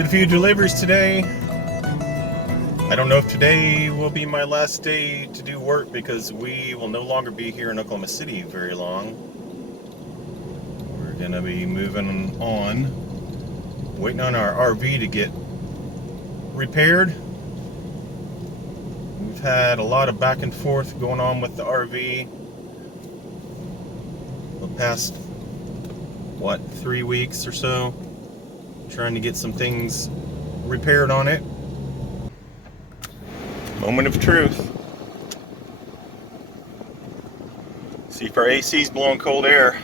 Did a few deliveries today. I don't know if today will be my last day to do work because we will no longer be here in Oklahoma City very long. We're gonna be moving on, waiting on our RV to get repaired. We've had a lot of back and forth going on with the RV the past, 3 weeks or so, trying to get some things repaired on it. Moment of truth. See if our AC's blowing cold air.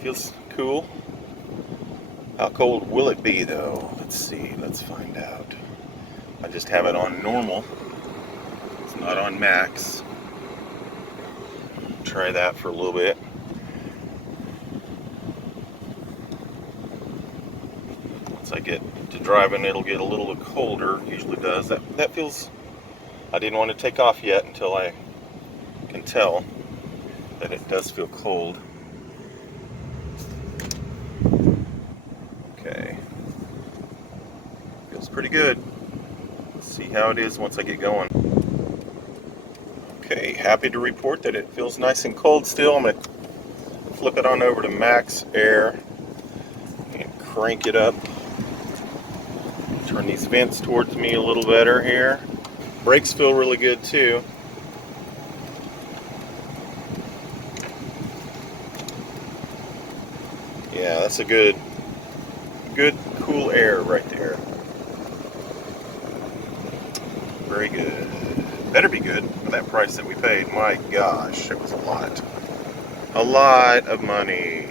Feels cool. How cold will it be though? Let's see, let's find out. I just have it on normal. It's not on max. Try that for a little bit. Once I get to driving, it'll get a little colder. Usually does. That feels. I didn't want to take off yet until I can tell that it does feel cold. Okay. Feels pretty good. Let's see how it is once I get going. Okay, happy to report that it feels nice and cold still. I'm going to flip it on over to max air and crank it up. Turn these vents towards me a little better here. Brakes feel really good too. Yeah, that's a good cool air right there. Very good. Better be good for that price that we paid. My gosh, it was a lot. A lot of money.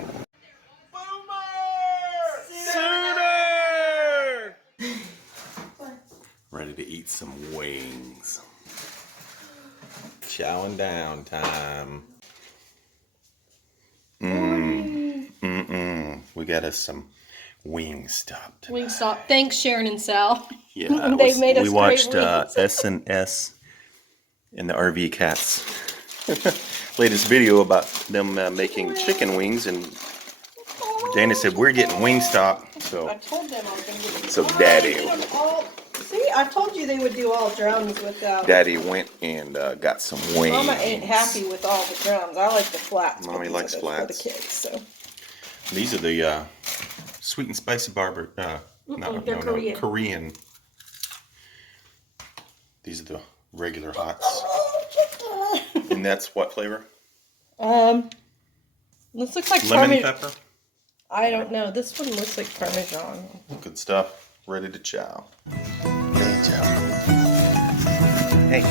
Sooner! Ready to eat some wings. Chowing down time. We got us some Wingstop tonight. Wingstop. Thanks, Sharon and Sal. Yeah, They made us we watched great S&S and the RV Cats latest video about them making chicken wings, and Dana said we're getting Wingstop. So I told them I was going to get them. So Daddy. See, I told you they would do all drums with. Daddy went and got some wings. Mama ain't happy with all the drums. I like the flats. Mommy likes flats. For the kids, so. These are the sweet and spicy barber. No, Korean. These are the regular hots. And that's what flavor? This looks like lemon pepper. I don't know. This one looks like Parmesan. Good stuff. Ready to chow. Ready to chow. Hey.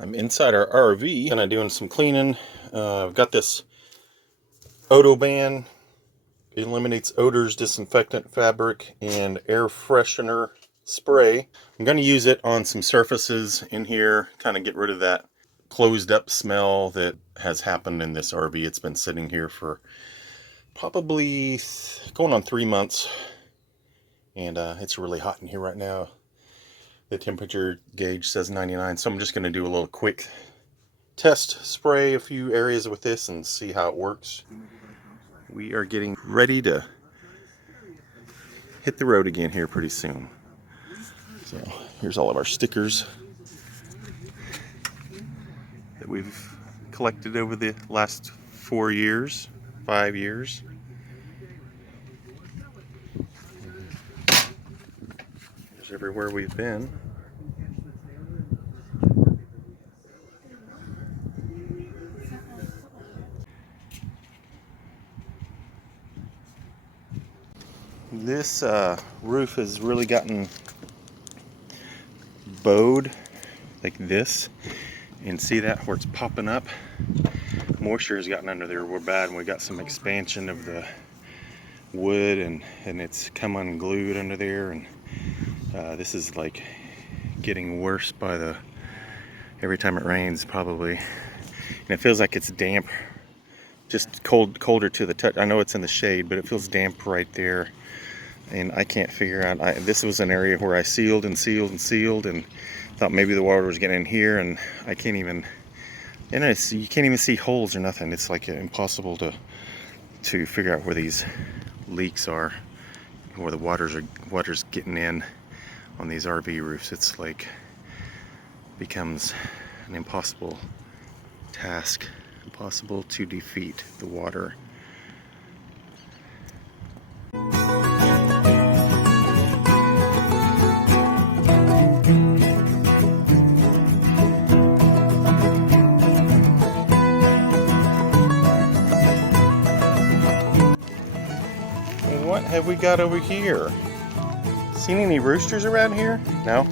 I'm inside our RV and I'm doing some cleaning. I've got this Odoban. It eliminates odors, disinfectant, fabric, and air freshener spray. I'm going to use it on some surfaces in here, kind of get rid of that closed up smell that has happened in this RV. It's been sitting here for probably going on 3 months, and it's really hot in here right now. The temperature gauge says 99, so I'm just going to do a little quick test spray a few areas with this and see how it works. We are getting ready to hit the road again here pretty soon. So here's all of our stickers that we've collected over the last 4 years, 5 years. everywhere we've been. This roof has really gotten bowed like this, and see that where it's popping up? Moisture has gotten under there real bad, and we got some expansion of the wood, and it's come unglued under there, and this is like getting worse by the every time it rains probably, and it feels like it's damp, just colder to the touch. I know it's in the shade, but it feels damp right there. And I can't figure out, this was an area where I sealed and sealed and sealed and thought maybe the water was getting in here, and I can't even, and you can't even see holes or nothing. It's like impossible to figure out where these leaks are, where the water's getting in on these RV roofs. It's like becomes an impossible task, impossible to defeat the water. What have we got over here? Seen any roosters around here? No?